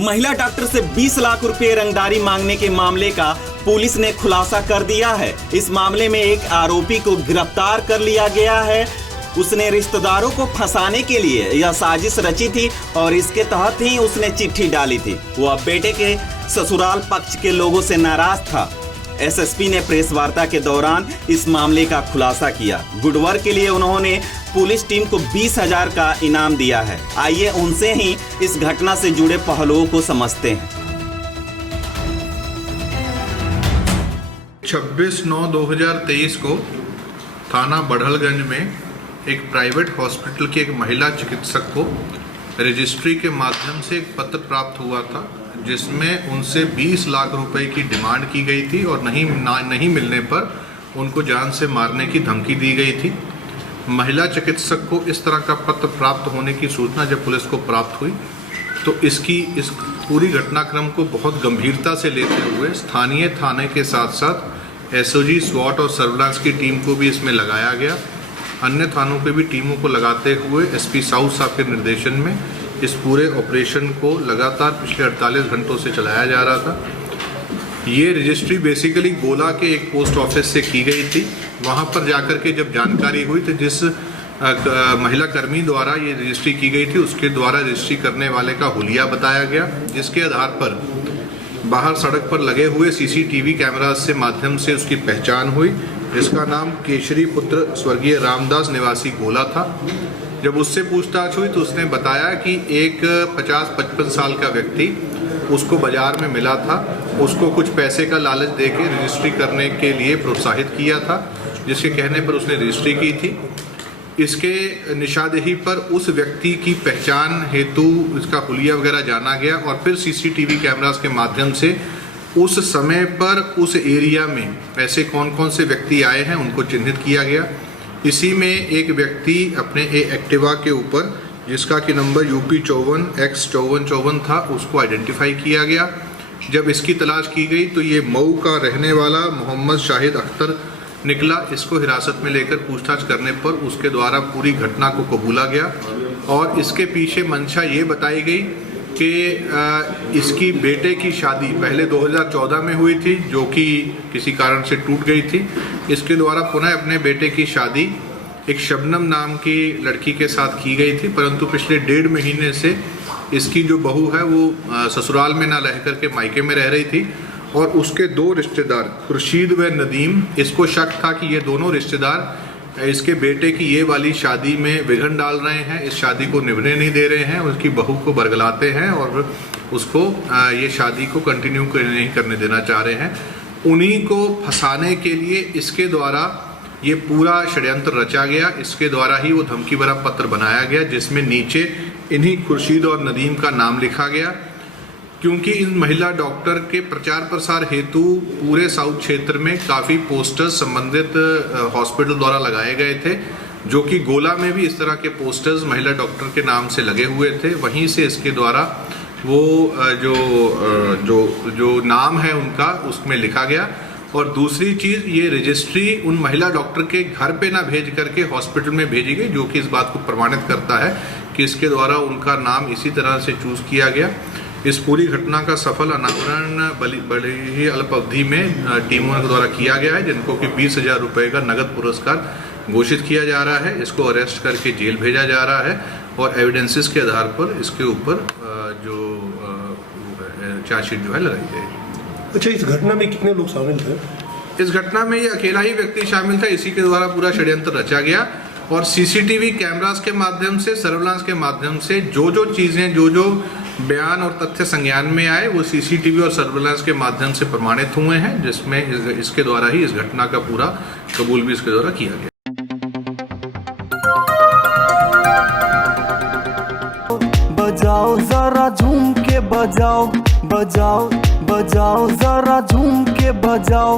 महिला डॉक्टर से 20 लाख रुपए रंगदारी मांगने के मामले का पुलिस ने खुलासा कर दिया है। इस मामले में एक आरोपी को गिरफ्तार कर लिया गया है। उसने रिश्तेदारों को फंसाने के लिए यह साजिश रची थी और इसके तहत ही उसने चिट्ठी डाली थी। वह बेटे के ससुराल पक्ष के लोगों से नाराज था। एसएसपी ने प्रेस वार्ता के दौरान इस मामले का खुलासा किया। गुडवर्क के लिए उन्होंने पुलिस टीम को 20,000 का इनाम दिया है। आइए उनसे ही इस घटना से जुड़े पहलुओं को समझते हैं। 26/9/2023 को थाना बढ़लगंज में एक प्राइवेट हॉस्पिटल की एक महिला चिकित्सक को रजिस्ट्री के माध्यम से एक पत्र प्राप्त हुआ था, जिसमें उनसे 20 लाख रुपए की डिमांड की गई थी और नहीं मिलने पर उनको जान से मारने की धमकी दी गई थी। महिला चिकित्सक को इस तरह का पत्र प्राप्त होने की सूचना जब पुलिस को प्राप्त हुई तो इस पूरी घटनाक्रम को बहुत गंभीरता से लेते हुए स्थानीय थाने के साथ साथ एसओजी, स्वाट और सर्विलांस की टीम को भी इसमें लगाया गया। अन्य थानों पे भी टीमों को लगाते हुए एसपी साउथ साहब के निर्देशन में इस पूरे ऑपरेशन को लगातार पिछले 48 घंटों से चलाया जा रहा था। ये रजिस्ट्री बेसिकली गोला के एक पोस्ट ऑफिस से की गई थी। वहाँ पर जाकर के जब जानकारी हुई तो जिस महिला कर्मी द्वारा ये रजिस्ट्री की गई थी उसके द्वारा रजिस्ट्री करने वाले का हुलिया बताया गया, जिसके आधार पर बाहर सड़क पर लगे हुए सीसीटीवी कैमरा से माध्यम से उसकी पहचान हुई, जिसका नाम केशरी पुत्र स्वर्गीय रामदास निवासी गोला था। जब उससे पूछताछ हुई तो उसने बताया कि एक 50-55 साल का व्यक्ति उसको बाजार में मिला था। उसको कुछ पैसे का लालच देके रजिस्ट्री करने के लिए प्रोत्साहित किया था, जिसके कहने पर उसने रजिस्ट्री की थी। इसके निशानदेही पर उस व्यक्ति की पहचान हेतु इसका हुलिया वगैरह जाना गया और फिर सीसीटीवी कैमरास के माध्यम से उस समय पर उस एरिया में ऐसे कौन कौन से व्यक्ति आए हैं उनको चिन्हित किया गया। इसी में एक व्यक्ति अपने एक्टिवा के ऊपर, जिसका कि नंबर UP 54X5454 था, उसको आइडेंटिफाई किया गया। जब इसकी तलाश की गई तो ये मऊ का रहने वाला मोहम्मद शाहिद अख्तर निकला। इसको हिरासत में लेकर पूछताछ करने पर उसके द्वारा पूरी घटना को कबूला गया और इसके पीछे मंशा ये बताई गई कि इसकी बेटे की शादी पहले 2014 में हुई थी, जो कि किसी कारण से टूट गई थी। इसके द्वारा पुनः अपने बेटे की शादी एक शबनम नाम की लड़की के साथ की गई थी, परंतु पिछले 1.5 महीने से इसकी जो बहू है वो ससुराल में ना रह करके मायके में रह रही थी और उसके 2 रिश्तेदार खुर्शीद व नदीम, इसको शक था कि ये दोनों रिश्तेदार इसके बेटे की ये वाली शादी में विघ्न डाल रहे हैं, इस शादी को निभने नहीं दे रहे हैं, उसकी बहू को बरगलाते हैं और उसको ये शादी को कंटिन्यू नहीं करने देना चाह रहे हैं। उन्हीं को फंसाने के लिए इसके द्वारा ये पूरा षड्यंत्र रचा गया। इसके द्वारा ही वो धमकी भरा पत्र बनाया गया, जिसमें नीचे इन्हीं खुर्शीद और नदीम का नाम लिखा गया। क्योंकि इन महिला डॉक्टर के प्रचार प्रसार हेतु पूरे साउथ क्षेत्र में काफ़ी पोस्टर्स संबंधित हॉस्पिटल द्वारा लगाए गए थे, जो कि गोला में भी इस तरह के पोस्टर्स महिला डॉक्टर के नाम से लगे हुए थे। वहीं से इसके द्वारा वो जो नाम है उनका उसमें लिखा गया। और दूसरी चीज़, ये रजिस्ट्री उन महिला डॉक्टर के घर पे ना भेज करके हॉस्पिटल में भेजी गई, जो कि इस बात को प्रमाणित करता है कि इसके द्वारा उनका नाम इसी तरह से चूज़ किया गया। इस पूरी घटना का सफल अनावरण बड़ी ही अल्प अवधि में टीमों के द्वारा किया गया है, जिनको कि 20,000 रुपये का नगद पुरस्कार घोषित किया जा रहा है। इसको अरेस्ट करके जेल भेजा जा रहा है और एविडेंसेस के आधार पर इसके ऊपर जो चार्जशीट जो है लगाई जाएगी। अच्छा, इस घटना में कितने लोग शामिल थे? इस घटना में ये अकेला ही व्यक्ति शामिल था। इसी के द्वारा पूरा षड्यंत्र रचा गया और सीसीटीवी कैमरास के माध्यम से, सर्विलांस के माध्यम से जो चीज़ें, जो बयान और तथ्य संज्ञान में आए वो सीसीटीवी और सर्विलांस के माध्यम से प्रमाणित हुए हैं, जिसमें इसके द्वारा ही इस घटना का पूरा कबूल भी इसके द्वारा किया गया। बजाओ जरा झूम के बजाओ, बजाओ बजाओ जरा झूम के बजाओ।